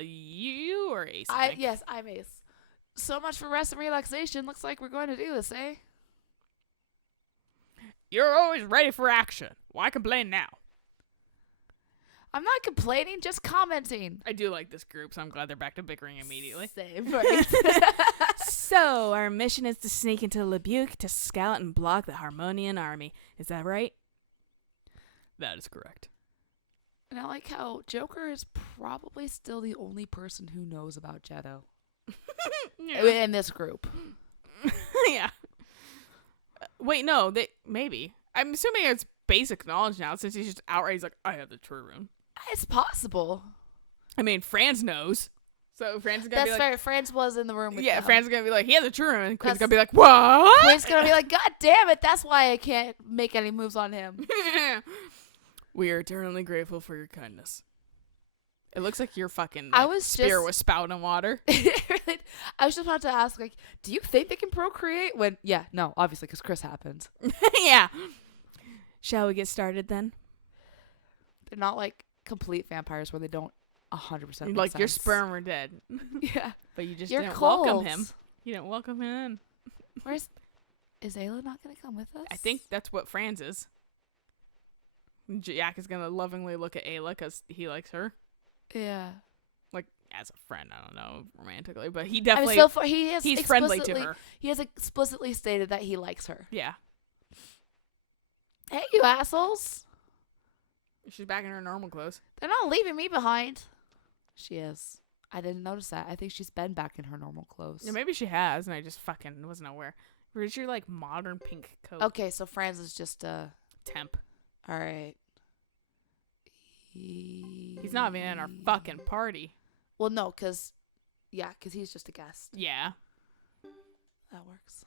You or Ace? I think. Yes, I'm Ace. So much for rest and relaxation. Looks like we're going to do this, eh? You're always ready for action. Why complain now? I'm not complaining, just commenting. I do like this group, so I'm glad they're back to bickering immediately. Same, right? So, our mission is to sneak into Lebuke to scout and block the Harmonian army. Is that right? That is correct. And I like how Joker is probably still the only person who knows about Jetto. Yeah. In this group. Yeah. Wait, no, maybe. I'm assuming it's basic knowledge now, since he's just outright, he's like, I have the true rune. It's possible. I mean, Franz knows. So Franz is gonna be like... That's fair. Franz was in the room with them. Franz is gonna be like, he has the true rune. And Quinn's gonna be like, what? Quinn's gonna be like, God damn it, that's why I can't make any moves on him. We are eternally grateful for your kindness. It looks like your fucking spear was spouting water. I was just about to ask, like, do you think they can procreate? No, obviously, because Chris happens. Yeah. Shall we get started then? They're not like complete vampires where they don't 100% like sense. your sperm are dead. Yeah. But you just You're didn't cold. welcome him. You didn't welcome him in. Is Ayla not going to come with us? I think that's what Franz is. Jack is going to lovingly look at Ayla because he likes her. Yeah. Like, as a friend, I don't know, romantically, but he definitely, he's friendly to her. He has explicitly stated that he likes her. Yeah. Hey, you assholes. She's back in her normal clothes. They're not leaving me behind. She is. I didn't notice that. I think she's been back in her normal clothes. Yeah, maybe she has, and I just fucking wasn't aware. Where's your, like, modern pink coat? Okay, so Franz is just a... temp. All right. He's not even in our fucking party. Well, no, because he's just a guest. Yeah. That works.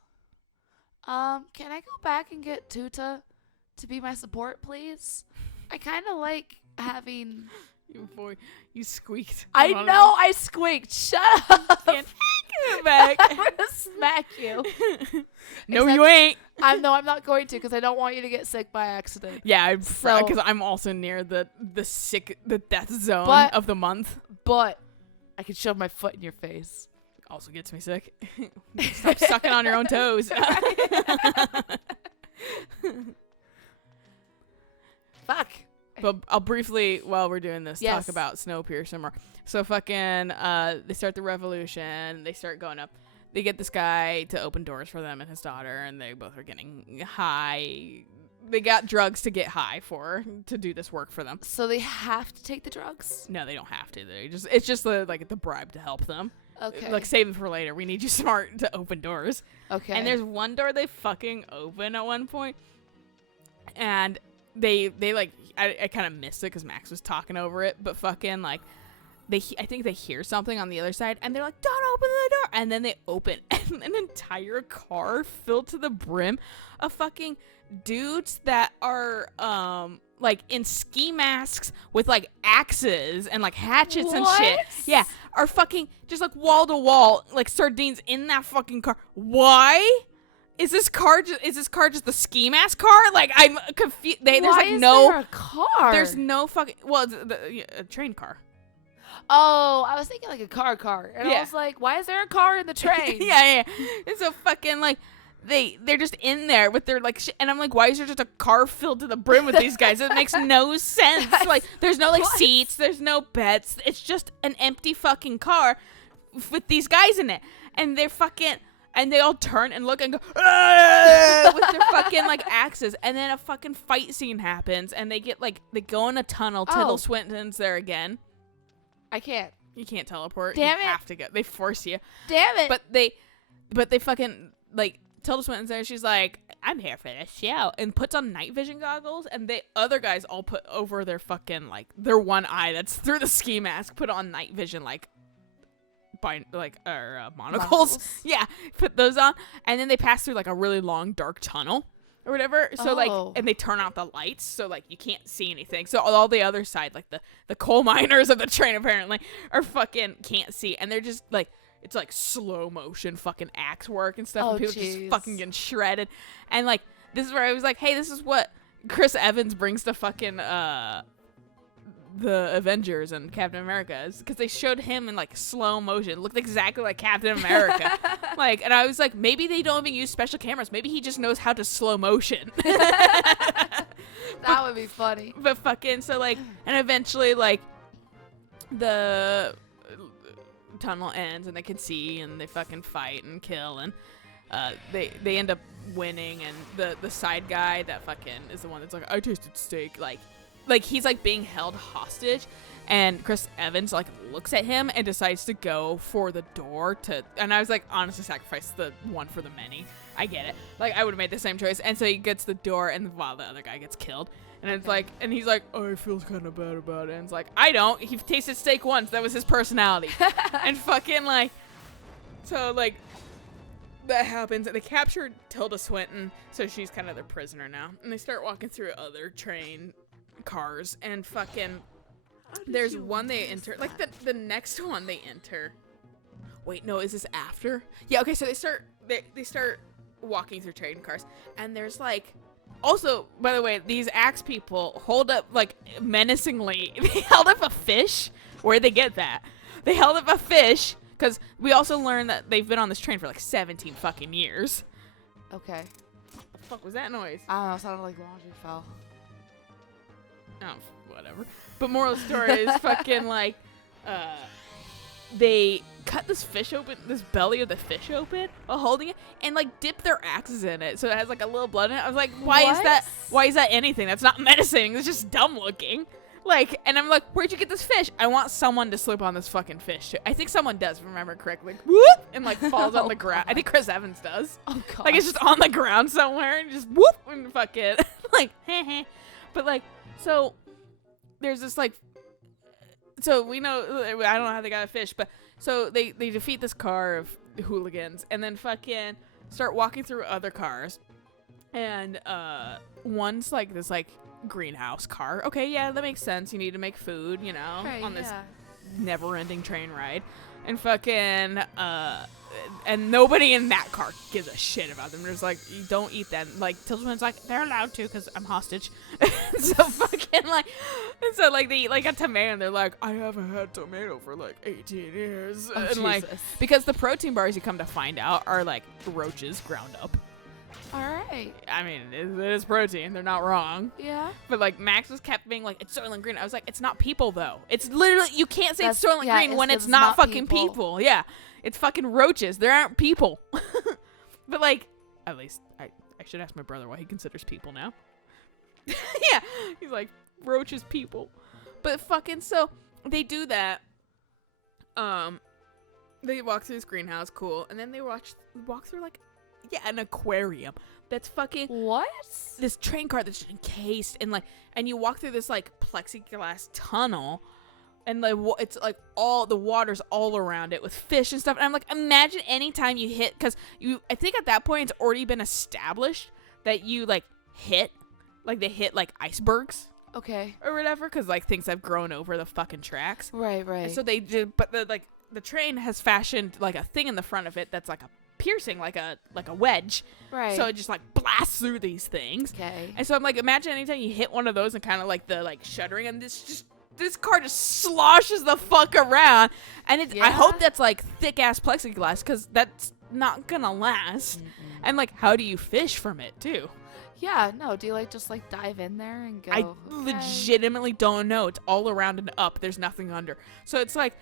Can I go back and get Tuta to be my support, please? I kind of like having... You squeaked. I know I squeaked. Shut up. Get back. I'm going to smack you. No, you ain't. I'm not going to because I don't want you to get sick by accident. Yeah, because I'm also near the death zone of the month. But I can shove my foot in your face. Also gets me sick. Stop sucking on your own toes. Fuck. But I'll briefly, while we're doing this, talk about Snowpiercer more. So fucking, they start the revolution. They start going up. They get this guy to open doors for them and his daughter, and they both are getting high. They got drugs to get high to do this work for them. So they have to take the drugs? No, they don't have to. It's just the bribe to help them. Okay. Like, save it for later. We need you smart to open doors. Okay. And there's one door they fucking open at one point, and they like, I kind of missed it because Max was talking over it, but fucking like, I think they hear something on the other side, and they're like, don't open the door, and then they open, and an entire car filled to the brim of fucking dudes that are like in ski masks with like axes and like hatchets and shit. Yeah, are fucking just like wall to wall like sardines in that fucking car. Why? Is this car just the ski mask car? Like, I'm confused. There's like no there a car? There's no fucking, well, it's a train car. Oh, I was thinking like a car. And I was like, why is there a car in the train? Yeah. It's so fucking like, they're just in there with their like shit. And I'm like, why is there just a car filled to the brim with these guys? It makes no sense. Like, there's no like seats, there's no beds. It's just an empty fucking car with these guys in it. And they're fucking, and they all turn and look and go, with their fucking like axes. And then a fucking fight scene happens, and they go in a tunnel. Tilda Swinton's there again. I can't. You can't teleport. Damn it. You have to go. They force you. Damn it. But they fucking, like, Tilda Swinton's there. She's like, I'm here for this show. And puts on night vision goggles. And the other guys all put over their fucking, like, their one eye that's through the ski mask, put on night vision, like, monocles. Yeah. Put those on. And then they pass through, like, a really long, dark tunnel. Or whatever. So, like, and they turn out the lights, so, like, you can't see anything. So, all the other side, like, the coal miners of the train, apparently, are fucking can't see. And they're just, like, it's, like, slow motion fucking axe work and stuff. And people just fucking getting shredded. And, like, this is where I was like, hey, this is what Chris Evans brings to fucking, the Avengers and Captain America, because they showed him in like slow motion. It looked exactly like Captain America. Like, and I was like, maybe they don't even use special cameras. Maybe he just knows how to slow motion. That would be funny. But fucking, so like, and eventually like the tunnel ends and they can see and they fucking fight and kill and they end up winning, and the side guy that fucking is the one that's like, I tasted steak, like he's like being held hostage, and Chris Evans like looks at him and decides to go for the door and I was like, honestly, sacrifice the one for the many. I get it. Like, I would have made the same choice. And so he gets the door, and while the other guy gets killed, and it's like, and he's like, oh, he feels kind of bad about it. And it's like, I don't. He tasted steak once. That was his personality. And fucking like, so like, that happens, and they capture Tilda Swinton, so she's kind of their prisoner now. And they start walking through other train cars, and fucking, there's one they enter, like the next one they enter. Wait, no, is this after? Yeah, okay, so they start walking through train cars, and there's like, also, by the way, these axe people hold up, like, menacingly, they held up a fish. Where'd they get that? They held up a fish, because we also learned that they've been on this train for like 17 fucking years. Okay. What the fuck was that noise? I don't know, it sounded like laundry fell. Oh, whatever. But moral of the story is fucking like, they cut this fish open, this belly of the fish open while holding it, and like dip their axes in it, so it has like a little blood in it. I was like, why is that anything? That's not menacing. It's just dumb looking. Like, and I'm like, where'd you get this fish? I want someone to slip on this fucking fish too. I think someone does, if I remember correctly. Like, whoop, and like falls on the ground. I think Chris Evans does. Oh god. Like, it's just on the ground somewhere and just whoop and fuck it. Like, heh. But like, so there's this like, so we know, I don't know how they got a fish, but so they defeat this car of hooligans and then fucking start walking through other cars. And one's like this like greenhouse car. Okay, yeah, that makes sense. You need to make food, you know, right, on this yeah. never-ending train ride. And fucking and nobody in that car gives a shit about them. There's like, you don't eat that. Like, Tilton's like, they're allowed to because I'm hostage. So fucking like, and so like they eat like a tomato and they're like, I haven't had tomato for like 18 years. Oh, and Jesus. like, because the protein bars you come to find out are like roaches ground up. All right. I mean, it is protein. They're not wrong. Yeah. But like Max was kept being like, it's Soylent Green. I was like, it's not people though. It's literally, you can't say it's Soylent Green when it's not fucking people. Yeah. It's fucking roaches. There aren't people. But like, at least I should ask my brother what he considers people now. Yeah. He's like, roaches people. But fucking, so they do that. They walk through this greenhouse, cool. And then they walk through like, yeah, an aquarium that's fucking what? This train car that's encased and like, and you walk through this like plexiglass tunnel, and like it's like all the water's all around it with fish and stuff. And I'm like, imagine anytime you hit, because I think at that point it's already been established that you like hit, like they hit like icebergs. Okay. Or whatever, because like things have grown over the fucking tracks. Right. And so they did, but the train has fashioned like a thing in the front of it that's like a piercing, like a wedge, right? So it just like blasts through these things. Okay. And so I'm like, imagine anytime you hit one of those and kind of like the like shuddering, and this car just sloshes the fuck around, and it's, I hope that's like thick ass plexiglass, because that's not gonna last. And like, how do you fish from it too? Yeah, no. Do you like just like dive in there and go? I legitimately don't know. It's all around and up. There's nothing under. So it's like,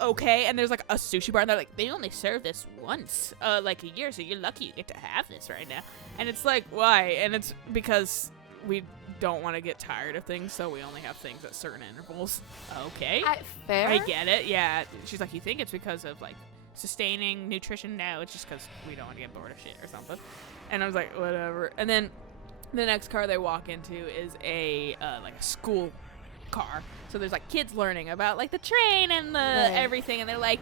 okay, and there's like a sushi bar, and they're like, they only serve this once like a year, so you're lucky you get to have this right now. And it's like, why? And it's because we don't want to get tired of things, so we only have things at certain intervals. Okay, fair. I get it. Yeah, she's like, you think it's because of like sustaining nutrition? No, it's just because we don't want to get bored of shit or something. And I was like, whatever. And then the next car they walk into is a like a school car. So there's like kids learning about like the train and the everything, and they're like,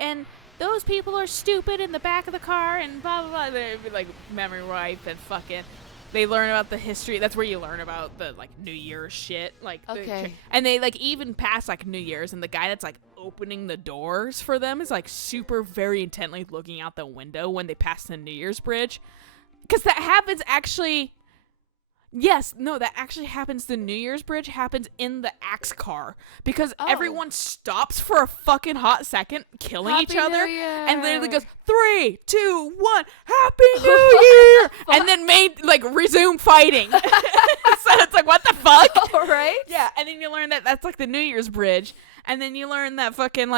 and those people are stupid in the back of the car and blah blah blah. They're like memory wipe and fucking. They learn about the history. That's where you learn about the like New Year's shit. Like and they like even pass like New Year's, and the guy that's like opening the doors for them is like super very intently looking out the window when they pass the New Year's bridge, because that happens actually. Yes, no, that actually happens. The New Year's bridge happens in the axe car because everyone stops for a fucking hot second, killing Happy each other, New Year. and literally goes 3, 2, 1, Happy New Year, and then resume fighting. So it's like, what the fuck? All right. Yeah, and then you learn that that's like the New Year's bridge, and then you learn that fucking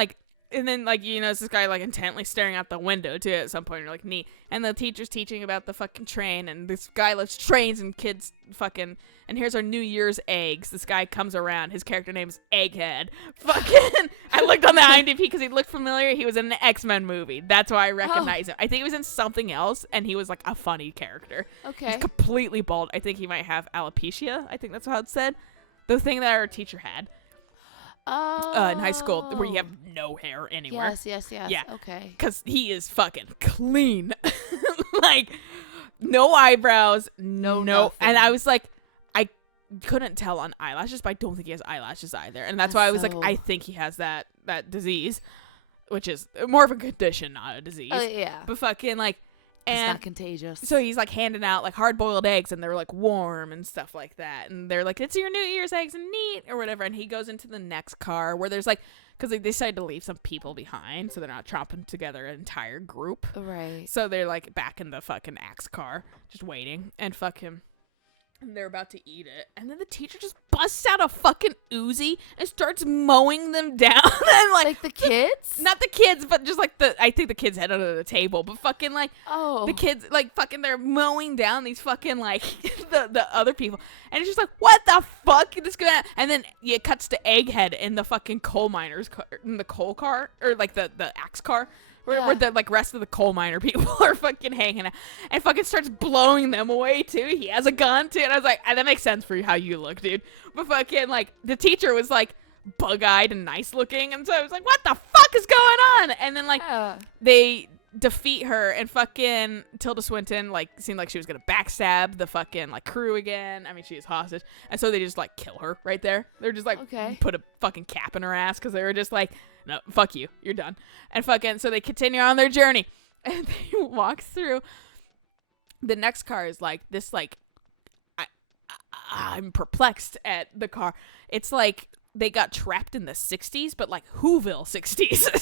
and then, it's this guy, intently staring out the window, too, at some point. You're like, neat. And the teacher's teaching about the fucking train, and this guy loves trains and kids fucking... And here's our New Year's eggs. This guy comes around. His character name is Egghead. Fucking... I looked on the IMDb because he looked familiar. He was in an X-Men movie. That's why I recognize him. I think he was in something else, and he was, a funny character. Okay. He's completely bald. I think he might have alopecia. I think that's how it's said. The thing that our teacher had. In high school, where you have no hair anywhere. Yes. Yeah. Okay. Because he is fucking clean. No eyebrows. No. Nothing. And I was like, I couldn't tell on eyelashes, but I don't think he has eyelashes either. And that's why I was like, I think he has that disease, which is more of a condition, not a disease. Yeah. But fucking It's and not contagious. so he's handing out hard-boiled eggs, and they're warm and stuff like that, and they're like, it's your New Year's eggs and neat or whatever. And he goes into the next car where there's because they decided to leave some people behind so they're not chopping together an entire group. Right. So they're back in the fucking axe car just waiting, and and they're about to eat it, and then the teacher just busts out a fucking Uzi and starts mowing them down. And Like the kids? not the kids, but just I think the kids head under the table, but fucking the kids fucking they're mowing down these fucking the other people, and it's just what the fuck is going on? And then it cuts to Egghead in the fucking coal miners car, in the coal car, or the axe car. Where the rest of the coal miner people are fucking hanging out, and fucking starts blowing them away too. He has a gun too, and I was like, that makes sense for how you look, dude. But fucking the teacher was bug-eyed and nice looking, and so I was like, what the fuck is going on? And then they defeat her, and fucking Tilda Swinton seemed like she was gonna backstab the fucking crew again. I mean, she is hostage, and so they just kill her right there. They're just Okay. put a fucking cap in her ass because they were just no, fuck you, you're done. And fucking so they continue on their journey, and they walk through. The next car is this I'm perplexed at the car. It's they got trapped in the 60s, but Whoville 60s.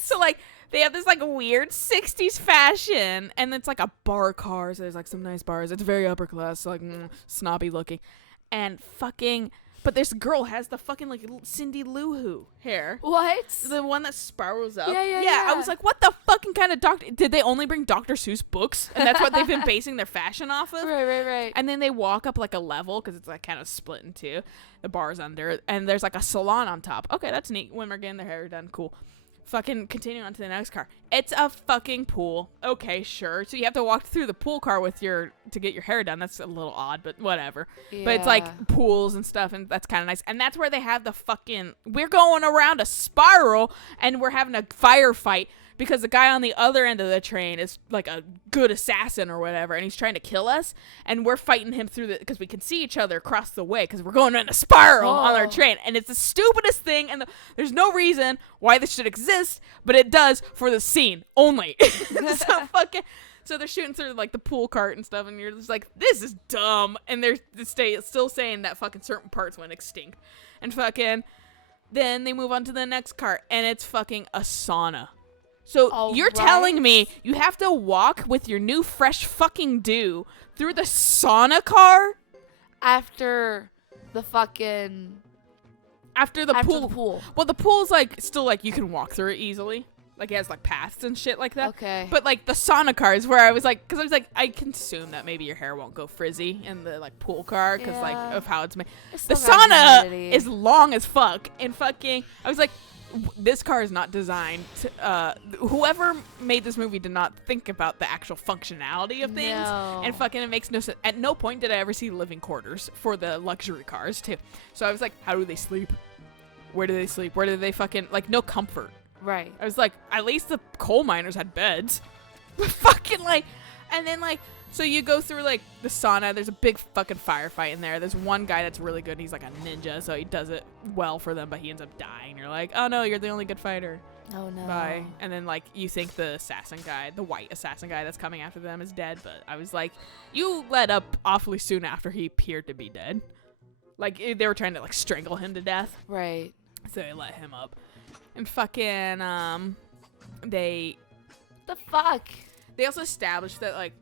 So they have this weird 60s fashion, and it's a bar car. So there's some nice bars. It's very upper class, snobby looking, and fucking. But this girl has the fucking Cindy Lou Who hair. What? The one that spirals up. Yeah. I was like, what the fucking kind of doctor? Did they only bring Dr. Seuss books? And that's what they've been basing their fashion off of? Right. And then they walk up a level, because it's kind of split in two. The bar's under, and there's a salon on top. Okay, that's neat. Women are getting their hair done. Cool. Fucking continue on to the next car. It's a fucking pool. Okay, sure. So you have to walk through the pool car to get your hair done. That's a little odd, but whatever. Yeah. But it's pools and stuff, and that's kind of nice. And that's where they have the fucking, we're going around a spiral, and we're having a firefight because the guy on the other end of the train is a good assassin or whatever, and he's trying to kill us, and we're fighting him through because we can see each other across the way because we're going in a spiral on our train, and it's the stupidest thing, and there's no reason why this should exist, but it does for the scene only. So they're shooting through the pool cart and stuff, and you're just this is dumb, and they're still saying that fucking certain parts went extinct, and fucking then they move on to the next cart, and it's fucking a sauna. So you're telling me you have to walk with your new fresh fucking dew through the sauna car? After the pool. Well, the pool's still you can walk through it easily. It has paths and shit like that. Okay. But the sauna car is where I was because I was I can assume that maybe your hair won't go frizzy in the pool car because of how it's made. The sauna is long as fuck, and fucking I was this car is not designed to, whoever made this movie did not think about the actual functionality of things. No. And fucking it makes no sense. At no point did I ever see living quarters for the luxury cars too. So I was how do they sleep? Where do they sleep? Where do they fucking, no comfort. Right. I was at least the coal miners had beds. Fucking and then so you go through the sauna. There's a big fucking firefight in there. There's one guy that's really good. He's a ninja, so he does it well for them, but he ends up dying. You're oh no, you're the only good fighter. Oh no. By, and then like you think the assassin guy, the white assassin guy that's coming after them is dead, but I was like, you let up awfully soon after he appeared to be dead. Like they were trying to like strangle him to death. Right. So they let him up. And fucking they The fuck? they also established that like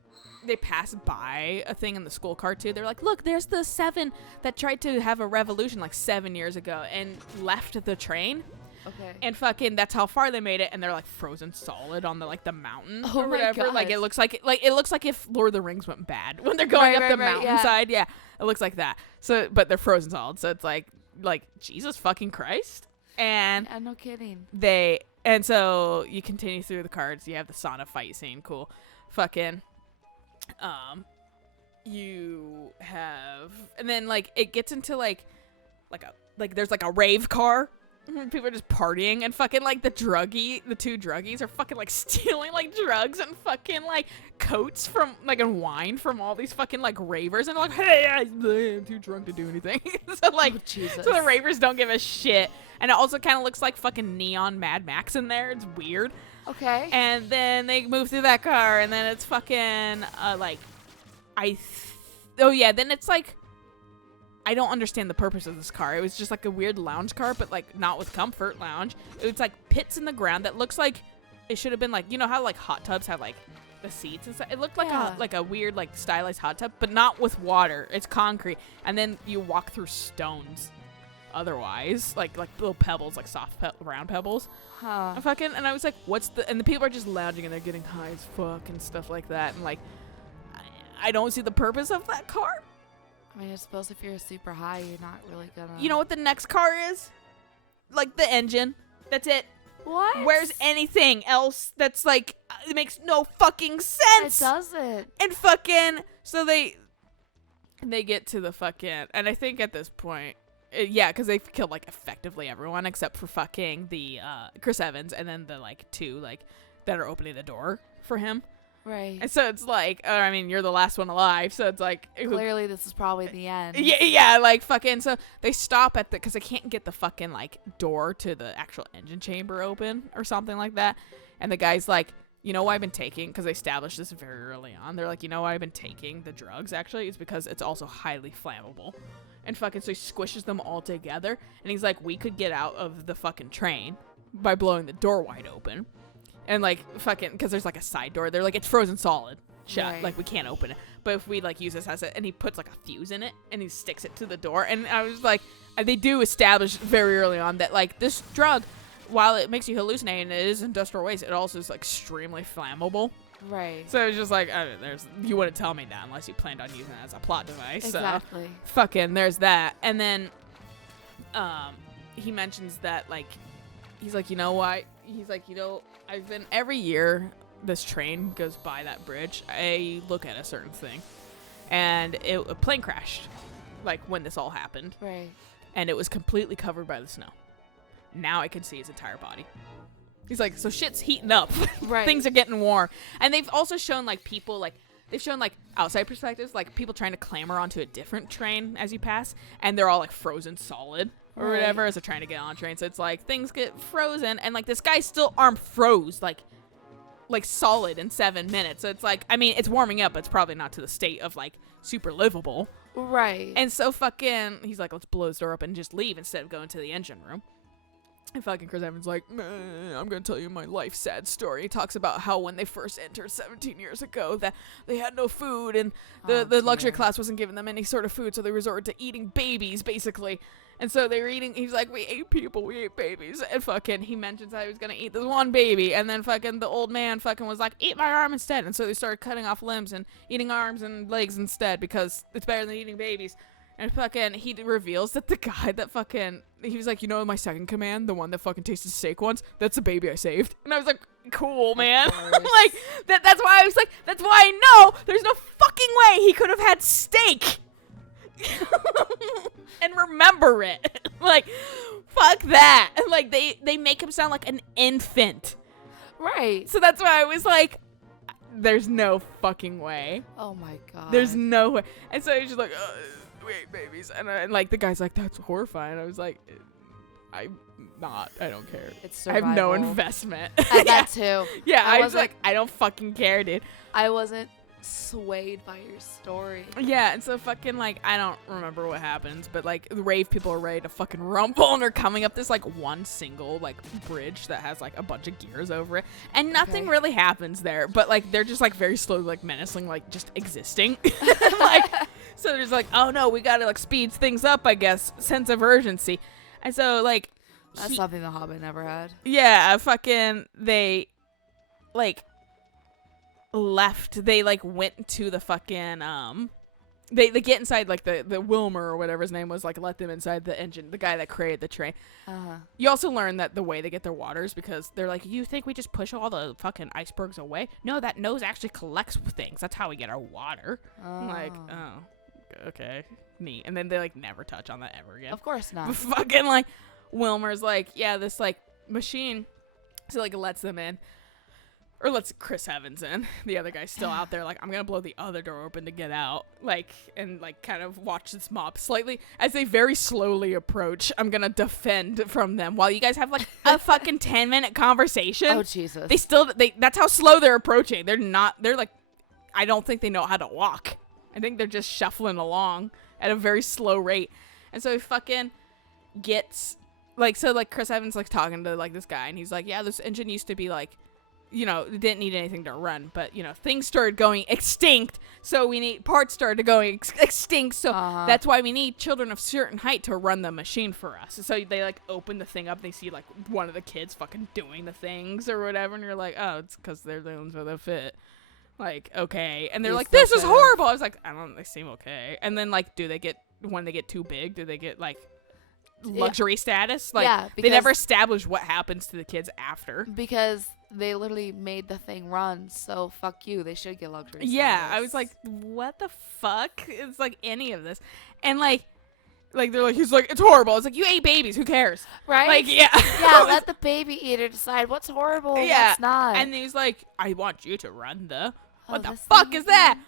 they passed by a thing in the school car too. They're like, look, there's the 7 that tried to have a revolution like 7 years ago and left the train. Okay. And fucking that's how far they made it, and they're like frozen solid on the like the mountain Oh or my whatever. God. Like it looks like if Lord of the Rings went bad when they're going up the mountainside. Yeah, it looks like that. So but they're frozen solid. So it's like Jesus fucking Christ. And Yeah, no kidding. and so you continue through the cards. You have the sauna fight scene. Cool. Fucking you have, and then like it gets into like there's like a rave car. People are just partying, and fucking like the two druggies are fucking like stealing like drugs and fucking like coats from like and wine from all these fucking like ravers, and they're like, hey, I'm too drunk to do anything. So like, Jesus. so the ravers don't give a shit, and it also kind of looks like fucking neon Mad Max in there. It's weird. Okay. And then they move through that car, and then it's fucking then it's like, I don't understand the purpose of this car. It was just like a weird lounge car, but like not with comfort lounge. It was like pits in the ground that looks like it should have been like, you know how like hot tubs have like the seats and stuff. It looked like a weird like stylized hot tub, but not with water. It's concrete, and then you walk through stones. Otherwise, like little pebbles, like soft round pebbles. Huh. And I was like, and the people are just lounging and they're getting high as fuck and stuff like that, and like I don't see the purpose of that car. I mean, I suppose if you're super high, you're not really gonna. You know what the next car is? Like the engine. That's it. What? Where's anything else that's like, it makes no fucking sense. It doesn't. And fucking, so they get to the fucking, and I think at this point, yeah, because they've killed like effectively everyone except for fucking the Chris Evans, and then the like 2 like that are opening the door for him. Right. And so it's like, I mean, you're the last one alive, so it's like, Clearly this is probably the end. yeah, like fucking, so they stop at because they can't get the fucking like door to the actual engine chamber open or something like that. And the guy's like, you know why I've been taking, because they established this very early on, they're like, you know why I've been taking the drugs actually? It's because it's also highly flammable. And fucking, so he squishes them all together, and he's like, we could get out of the fucking train by blowing the door wide open. And like fucking, because there's like a side door, they're like, it's frozen solid shut, Right. like we can't open it. But if we like use this as and he puts like a fuse in it and he sticks it to the door, and I was like, and they do establish very early on that like this drug, while it makes you hallucinate and it is industrial waste, it also is like extremely flammable. Right. So it's just like, you wouldn't tell me that unless you planned on using it as a plot device. Exactly. So fucking, there's that. And then he mentions that like, he's like, you know why? He's like, you know, I've been, every year this train goes by that bridge, I look at a certain thing, and a plane crashed like when this all happened. Right. And it was completely covered by the snow. Now I can see his entire body. He's like, so shit's heating up. Right. Things are getting warm. And they've also shown like people, like they've shown like outside perspectives, like people trying to clamber onto a different train as you pass, and they're all like frozen solid or Right. whatever as they're trying to get on a train. So it's like things get frozen, and like this guy's still arm froze like solid in 7 minutes. So it's like, I mean, it's warming up, but it's probably not to the state of like super livable. Right. And so fucking, he's like, let's blow this door up and just leave instead of going to the engine room. And fucking Chris Evans like, I'm gonna tell you my life sad story. He talks about how when they first entered 17 years ago that they had no food, and the luxury class wasn't giving them any sort of food, so they resorted to eating babies basically. And so they were eating, he's like, we ate people, we ate babies. And fucking, he mentions how he was gonna eat this one baby, and then fucking the old man fucking was like, eat my arm instead. And so they started cutting off limbs and eating arms and legs instead because it's better than eating babies. And fucking, he reveals that the guy that fucking, he was like, you know, my second command, the one that fucking tasted steak once, that's the baby I saved. And I was like, cool, man. Like, that's why I was like, that's why I know there's no fucking way he could have had steak. And remember it. Like, fuck that. Like, they make him sound like an infant. Right. So that's why I was like, there's no fucking way. Oh my god. There's no way. And so he's just like, we ate babies. And like, the guy's like, that's horrifying. I was like, I'm not. I don't care. It's I have no survival. investment. That too. Yeah, I was wasn't- like, I don't fucking care, dude. I wasn't swayed by your story. Yeah, and so fucking, like, I don't remember what happens, but, like, the rave people are ready to fucking rumble, and they're coming up this, like, one single, like, bridge that has, like, a bunch of gears over it, and nothing Okay. really happens there, but, like, they're just, like, very slowly, like, menacing, like, just existing. Like, so they're just like, oh, no, we gotta, like, speed things up, I guess, sense of urgency. And so, like, That's something the Hobbit never had. yeah, fucking, they, like, left. They, like, went to the fucking, they get inside, like, the Wilmer or whatever his name was, like, let them inside the engine, the guy that created the train. You also learn that the way they get their water is because they're like, you think we just push all the fucking icebergs away? No, that nose actually collects things. That's how we get our water. I'm like, oh, okay, neat. And then they, like, never touch on that ever again. Of course not. But fucking, like, Wilmer's like, yeah, this, like, machine, so, like, lets them in. Or lets Chris Evans in. The other guy's still out there, like, I'm gonna blow the other door open to get out. Like, and, like, kind of watch this mob slightly. As they very slowly approach, I'm gonna defend from them while you guys have, like, a fucking 10-minute conversation. Oh, Jesus. That's how slow they're approaching. They're like, I don't think they know how to walk. I think they're just shuffling along at a very slow rate. And so he fucking gets, like, so, like, Chris Evans, like, talking to, like, this guy, and he's like, yeah, this engine used to be, like, you know, it didn't need anything to run, but, you know, things started going extinct, so we need, parts started going extinct, so that's why we need children of certain height to run the machine for us. So they, like, open the thing up, and they see, like, one of the kids fucking doing the things or whatever, and you're like, oh, it's because they're the ones with a fit. Like, okay. And they're He's like, so this is fit. horrible. I was like, they seem okay. And then, like, when they get too big, do they get, like, luxury status? Like, Yeah, they never because- establish what happens to the kids after. Because they literally made the thing run, so fuck you. They should get luxury. Yeah, status. I was like, what the fuck? It's like any of this. And, like, they're like, he's like, it's horrible. It's like, you ate babies. Who cares? right? Like, yeah. Yeah, let the baby eater decide what's horrible and Yeah, what's not. And he's like, I want you to run the, what the this fuck thing is that? again?